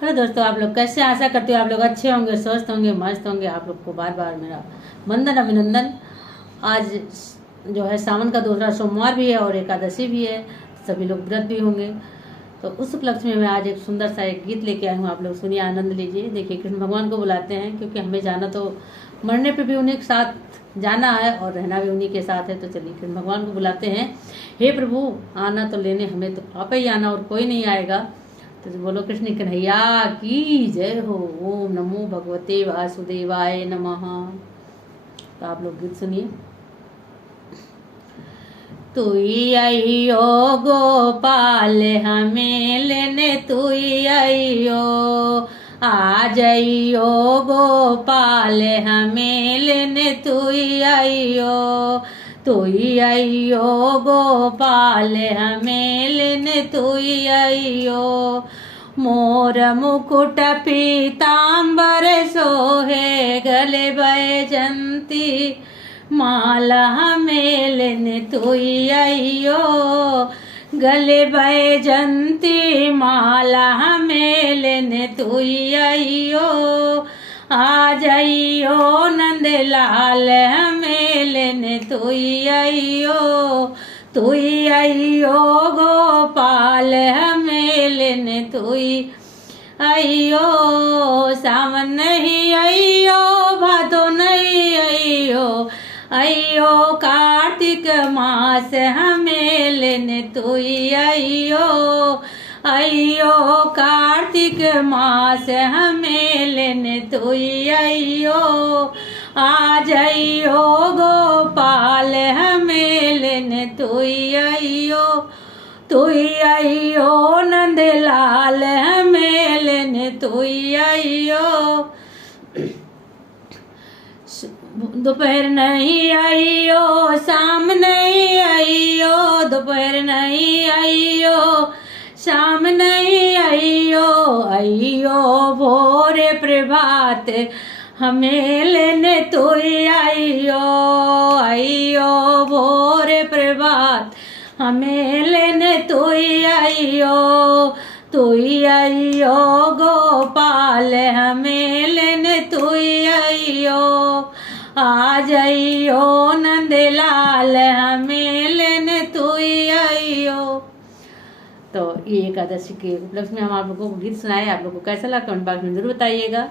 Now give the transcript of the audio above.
Hello दोस्तों, आप लोग कैसे? आशा करती हूँ आप लोग अच्छे होंगे, स्वस्थ होंगे, मस्त होंगे। आप लोग को बार बार मेरा वंदन अभिनंदन। आज जो है सावन का दूसरा सोमवार भी है और एकादशी भी है। सभी लोग व्रत भी होंगे। तो उस उपलक्ष्य में मैं आज एक सुंदर सा एक गीत लेके आई हूँ। आप लोग सुनिए, आनंद लीजिए। देखिए, कृष्ण भगवान को बुलाते हैं क्योंकि हमें जाना तो मरने पे भी उन्हीं के साथ जाना है और रहना भी उन्हीं के साथ है। तो चलिए कृष्ण भगवान को बुलाते हैं। हे प्रभु, आना तो लेने हमें तो आप ही आना और कोई नहीं आएगा। तो बोलो कृष्ण कन्हैया की जय हो। ओम नमो भगवते वासुदेवाय नमः। तो आप लोग गीत सुनिए। तुई आइयो गोपाल हमें लेने, तुई आइयो आ जाइयो गोपाल हमें लेने, तुई आइयो गोपाल हमें लेने, तुई आइयो। मोर मुकुट पीतांबर सोहे गले बैजंती, माला हमें लेने तुई आइयो। गले बैजंती माला हमें लेने तुई आइयो। आ जाइयो नंदलाल हमें लेने तुई आइयो। तुई आइयो गोपाल हमें लेने तुई आइयो। सावन नहीं आइयो, भादो नहीं आइयो, अयो कार्तिक मास हमें लेने तुई आइयो। अयो कार्तिक मास हमें लेने तुई आइयो। आ जाइयो गोपाल हमें लेने तुई आइयो। तुई आइयो नंदलाल हमें लेने तुई आइयो। दोपहर नहीं आइयो, शाम नहीं आइयो, दोपहर नहीं आइयो, शाम नहीं आइयो, आइयो भोरे प्रभात हमें लेने तुई आइयो। आइयो भोरे प्रभात हमें लेने तुई आइयो। तुई आइयो गोपाल हमें लेने तुई आइयो। आ जाइयो नंदलाल हमें लेने तुई आइयो। तो ये एकादशी के उपलक्ष्य में हम आप लोगों को गीत सुनाए। आप लोगों को कैसा लगा कमेंट बॉक्स में जरूर बताइएगा।